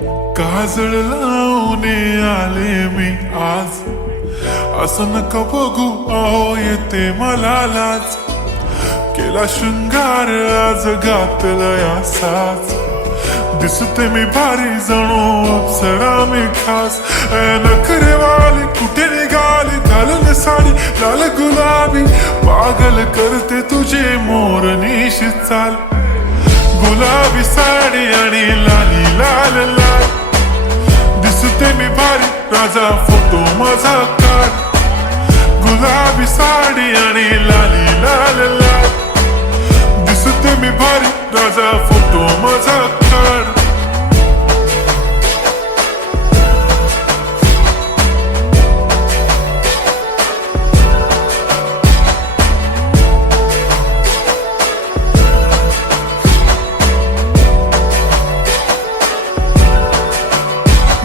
काजळ लावून आले मी आज, असं नका बघू अहो येते मला लाज. केला शृंगार आज घातलाय असाच, दिसते मी भारी जणू अप्सरा मी खास. नखरेवाली कुठे निघाली घालून साडी लाल गुलाबी, पागल करते तुझे मोरनीशी चाल. गुलाबी साडी आणि लाली लाल लाल, दिसते मी भारी राजा फोटो माझा काढ. गुलाबी साडी आणि लाली लाल लाल, दिसते मी भारी राजा फोटो माझा काढ.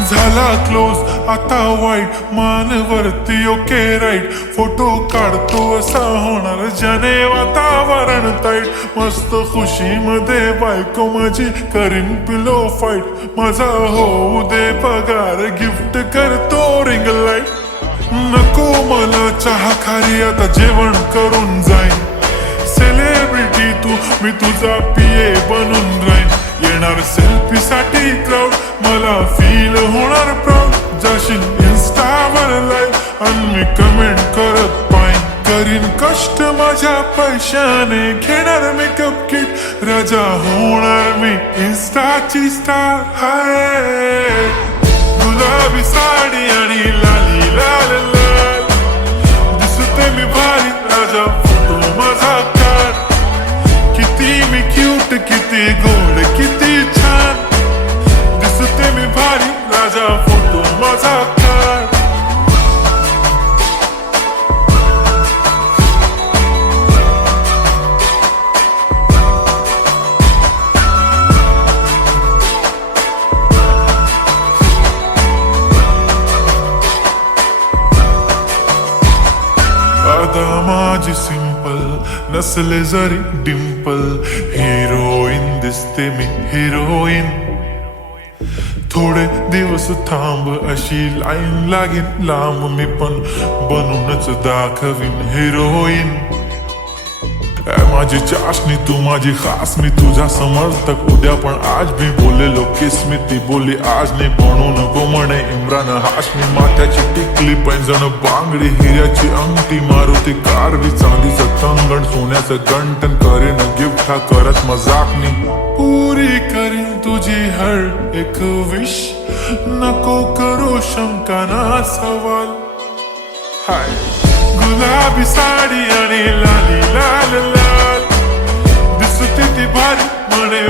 झाला क्लोज आता वाईट, मानवरती ओके राईट. फोटो काढतो असा होणार ज्याने वातावरण ताईट. मस्त खुशी मध्ये बायको माझी करीन पिलो फाईट. माझा होऊ दे पगार गिफ्ट करतो रिंग लाईट. नको मला चहा खारी आता जेवण करून जाईन. सेलिब्रिटी तू मी तुझा पिये बनून राहीन. येणार सेल्फी साठी क्राऊड मला फील होणार प्राऊड. जाशील इन्स्टावर लाईव्ह आणि मी कमेंट करत पाईन. करीन कष्ट माझ्या पैशाने घेणार मेकअप किट. राजा होणार मी इन्स्टाची स्टार. हाय गुलाबी साडी आणि लाली लाल लाल, दिसते मी भारी राजा फोटो माझा काढ. किती मी क्यूट किती गोड किती छान, दिसते मी भारी राजा फोटो माझा काढ. आता माझी सिंपल नसले जरी डिंपल, हिरोईन दिसते मी हिरोईन. थोडे दिवस थांब अशी लाईन लागेल लांब, मी पण बनूनच दाखवीन हिरोईन. माझी चाशनी तू माझी खास, मी तुझा समर्थक उद्या पण आज मी बोलेलो किस मी. ती बोली आज नाही बनू नको म्हणे इम्रान हाशमी. माथ्याची टिकली पैंजण बांगडी हिऱ्याची अंगठी, मारुती कारवी चांदीचं कंगण सोन्याचं गंटन. करेन गिफ्ट हा करत मजाकनी, पुरी करीन तुझी हर एक विश. नको करू शंका ना सवाल. हाय गुलाबी साडी आणि लाली लाल लाल, दिसते ती भारी म्हणे